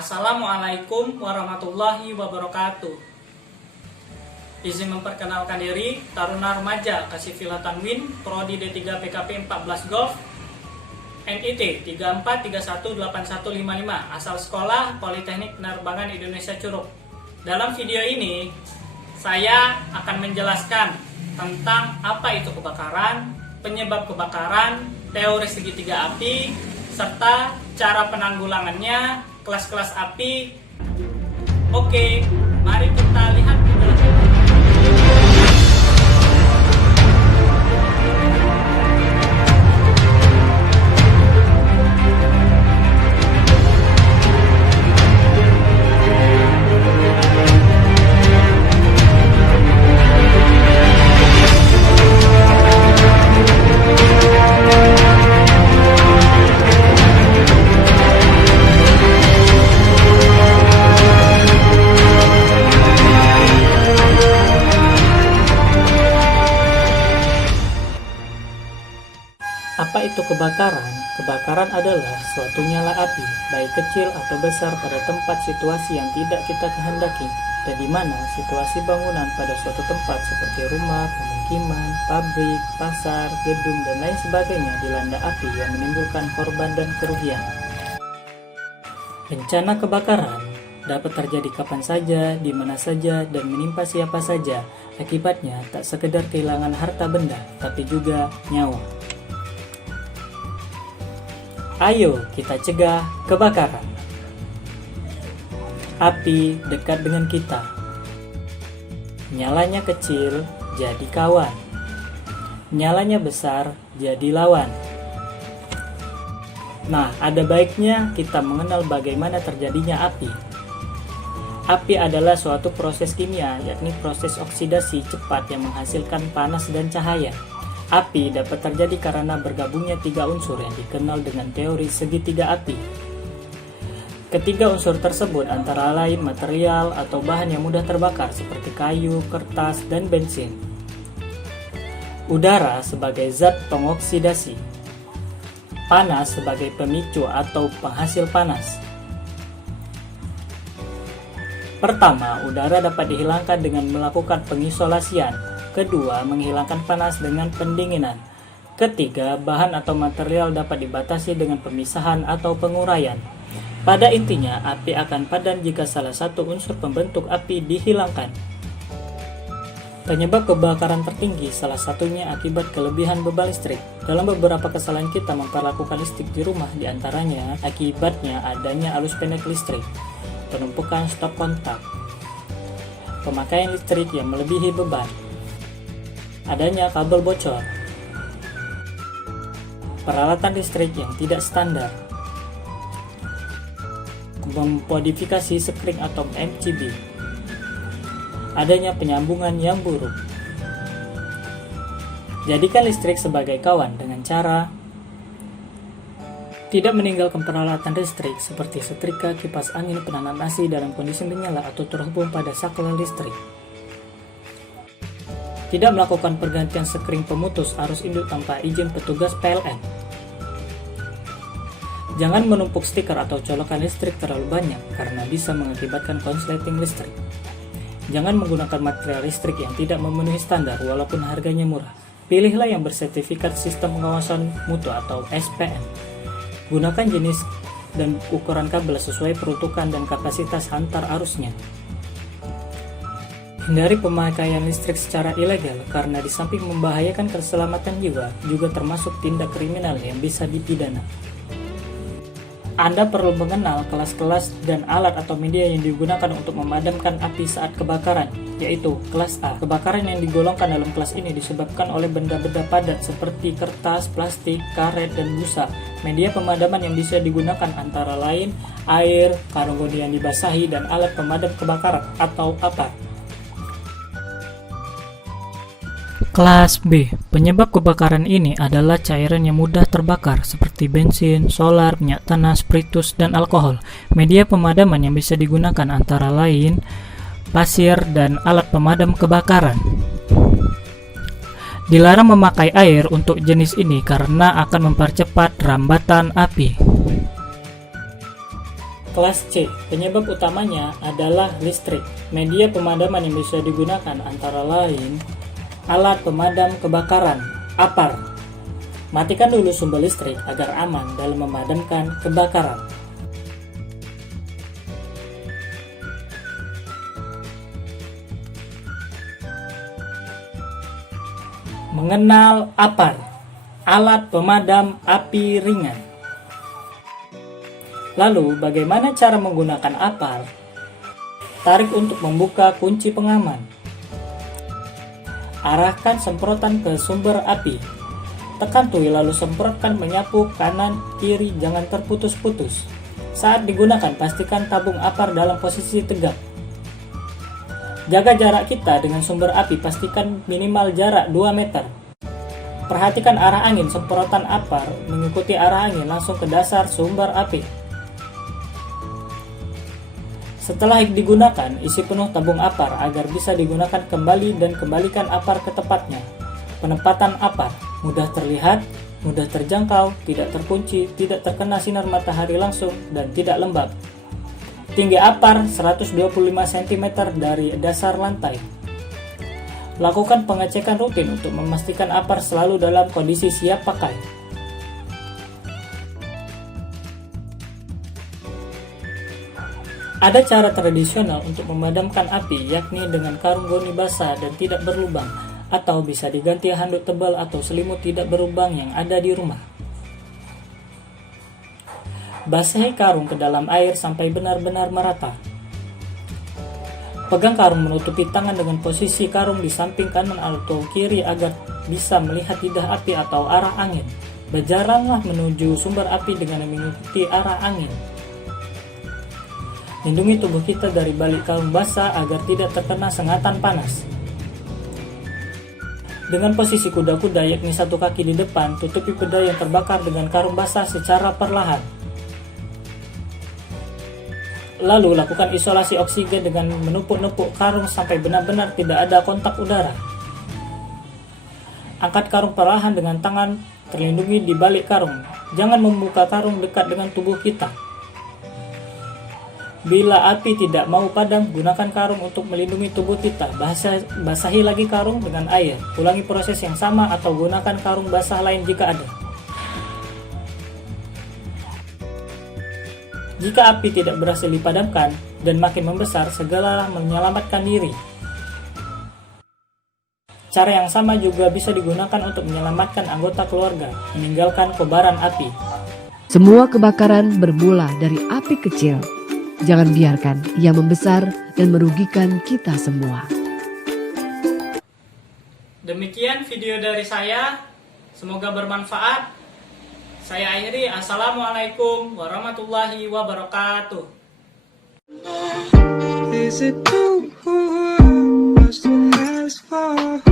Assalamualaikum warahmatullahi wabarakatuh. Izin memperkenalkan diri, Taruna Remaja Kasifila Tanwin, Prodi D3 PKP 14 Golf, NIT 34318155, asal sekolah Politeknik Penerbangan Indonesia Curug. Dalam video ini, saya akan menjelaskan tentang apa itu kebakaran, penyebab kebakaran, teori segitiga api, serta cara penanggulangannya, kelas-kelas api. Oke, mari kita lihat video. Apa itu kebakaran? Kebakaran adalah suatu nyala api, baik kecil atau besar pada tempat situasi yang tidak kita kehendaki, dan di mana situasi bangunan pada suatu tempat seperti rumah, pemukiman, pabrik, pasar, gedung, dan lain sebagainya dilanda api yang menimbulkan korban dan kerugian. Bencana kebakaran dapat terjadi kapan saja, di mana saja, dan menimpa siapa saja. Akibatnya tak sekedar kehilangan harta benda, tapi juga nyawa. Ayo kita cegah kebakaran. Api dekat dengan kita. Nyalanya kecil jadi kawan. Nyalanya besar jadi lawan. Nah, ada baiknya kita mengenal bagaimana terjadinya api. Api adalah suatu proses kimia, yakni proses oksidasi cepat yang menghasilkan panas dan cahaya. Api dapat terjadi karena bergabungnya tiga unsur yang dikenal dengan teori segitiga api. Ketiga unsur tersebut antara lain material atau bahan yang mudah terbakar seperti kayu, kertas, dan bensin. Udara sebagai zat pengoksidasi. Panas sebagai pemicu atau penghasil panas. Pertama, udara dapat dihilangkan dengan melakukan pengisolasian. Kedua, menghilangkan panas dengan pendinginan. Ketiga, bahan atau material dapat dibatasi dengan pemisahan atau penguraian. Pada intinya, api akan padam jika salah satu unsur pembentuk api dihilangkan. Penyebab kebakaran tertinggi salah satunya akibat kelebihan beban listrik. Dalam beberapa kesalahan kita memperlakukan listrik di rumah, diantaranya akibatnya adanya arus pendek listrik, penumpukan stop kontak, pemakaian listrik yang melebihi beban, adanya kabel bocor, peralatan listrik yang tidak standar, memodifikasi sekring atau MCB, adanya penyambungan yang buruk. Jadikan listrik sebagai kawan dengan cara tidak meninggalkan peralatan listrik seperti setrika, kipas angin, penahan AC dalam kondisi menyala atau terhubung pada saklar listrik. Tidak melakukan pergantian sekring pemutus arus induk tanpa izin petugas PLN. Jangan menumpuk stiker atau colokan listrik terlalu banyak karena bisa mengakibatkan konsleting listrik. Jangan menggunakan material listrik yang tidak memenuhi standar walaupun harganya murah. Pilihlah yang bersertifikat Sistem Pengawasan Mutu atau SPM. Gunakan jenis dan ukuran kabel sesuai peruntukan dan kapasitas hantar arusnya. Hindari pemakaian listrik secara ilegal karena di samping membahayakan keselamatan jiwa, juga termasuk tindak kriminal yang bisa dipidana. Anda perlu mengenal kelas-kelas dan alat atau media yang digunakan untuk memadamkan api saat kebakaran, yaitu kelas A. Kebakaran yang digolongkan dalam kelas ini disebabkan oleh benda-benda padat seperti kertas, plastik, karet, dan busa. Media pemadaman yang bisa digunakan antara lain air, karung gondi yang dibasahi, dan alat pemadam kebakaran atau APAT. Kelas B. Penyebab kebakaran ini adalah cairan yang mudah terbakar seperti bensin, solar, minyak tanah, spiritus, dan alkohol. Media pemadaman yang bisa digunakan antara lain pasir dan alat pemadam kebakaran. Dilarang memakai air untuk jenis ini karena akan mempercepat rambatan api. Kelas C, penyebab utamanya adalah listrik. Media pemadaman yang bisa digunakan antara lain alat pemadam kebakaran, APAR. Matikan dulu sumber listrik agar aman dalam memadamkan kebakaran. Mengenal APAR, alat pemadam api ringan. Lalu, bagaimana cara menggunakan APAR? Tarik untuk membuka kunci pengaman. Arahkan semprotan ke sumber api. Tekan tui lalu semprotkan menyapu kanan, kiri, jangan terputus-putus. Saat digunakan, pastikan tabung APAR dalam posisi tegak. Jaga jarak kita dengan sumber api, pastikan minimal jarak 2 meter. Perhatikan arah angin semprotan APAR, mengikuti arah angin langsung ke dasar sumber api. Setelah digunakan, isi penuh tabung APAR agar bisa digunakan kembali dan kembalikan APAR ke tempatnya. Penempatan APAR mudah terlihat, mudah terjangkau, tidak terkunci, tidak terkena sinar matahari langsung, dan tidak lembab. Tinggi APAR 125 cm dari dasar lantai. Lakukan pengecekan rutin untuk memastikan APAR selalu dalam kondisi siap pakai. Ada cara tradisional untuk memadamkan api, yakni dengan karung goni basah dan tidak berlubang, atau bisa diganti handuk tebal atau selimut tidak berlubang yang ada di rumah. Basahi karung ke dalam air sampai benar-benar merata. Pegang karung menutupi tangan dengan posisi karung di samping kanan atau kiri agar bisa melihat lidah api atau arah angin. Berjalanlah menuju sumber api dengan mengikuti arah angin. Lindungi tubuh kita dari balik karung basah agar tidak terkena sengatan panas. Dengan posisi kuda-kuda, yakni satu kaki di depan, tutupi peda yang terbakar dengan karung basah secara perlahan. Lalu lakukan isolasi oksigen dengan menepuk-nepuk karung sampai benar-benar tidak ada kontak udara. Angkat karung perlahan dengan tangan terlindungi di balik karung. Jangan membuka karung dekat dengan tubuh kita. Bila api tidak mau padam, gunakan karung untuk melindungi tubuh kita. Basahi lagi karung dengan air. Ulangi proses yang sama atau gunakan karung basah lain jika ada. Jika api tidak berhasil dipadamkan dan makin membesar, segeralah menyelamatkan diri. Cara yang sama juga bisa digunakan untuk menyelamatkan anggota keluarga, meninggalkan kobaran api. Semua kebakaran bermula dari api kecil. Jangan biarkan ia membesar dan merugikan kita semua. Demikian video dari saya. Semoga bermanfaat. Saya akhiri. Assalamualaikum warahmatullahi wabarakatuh. Is it too much to ask for?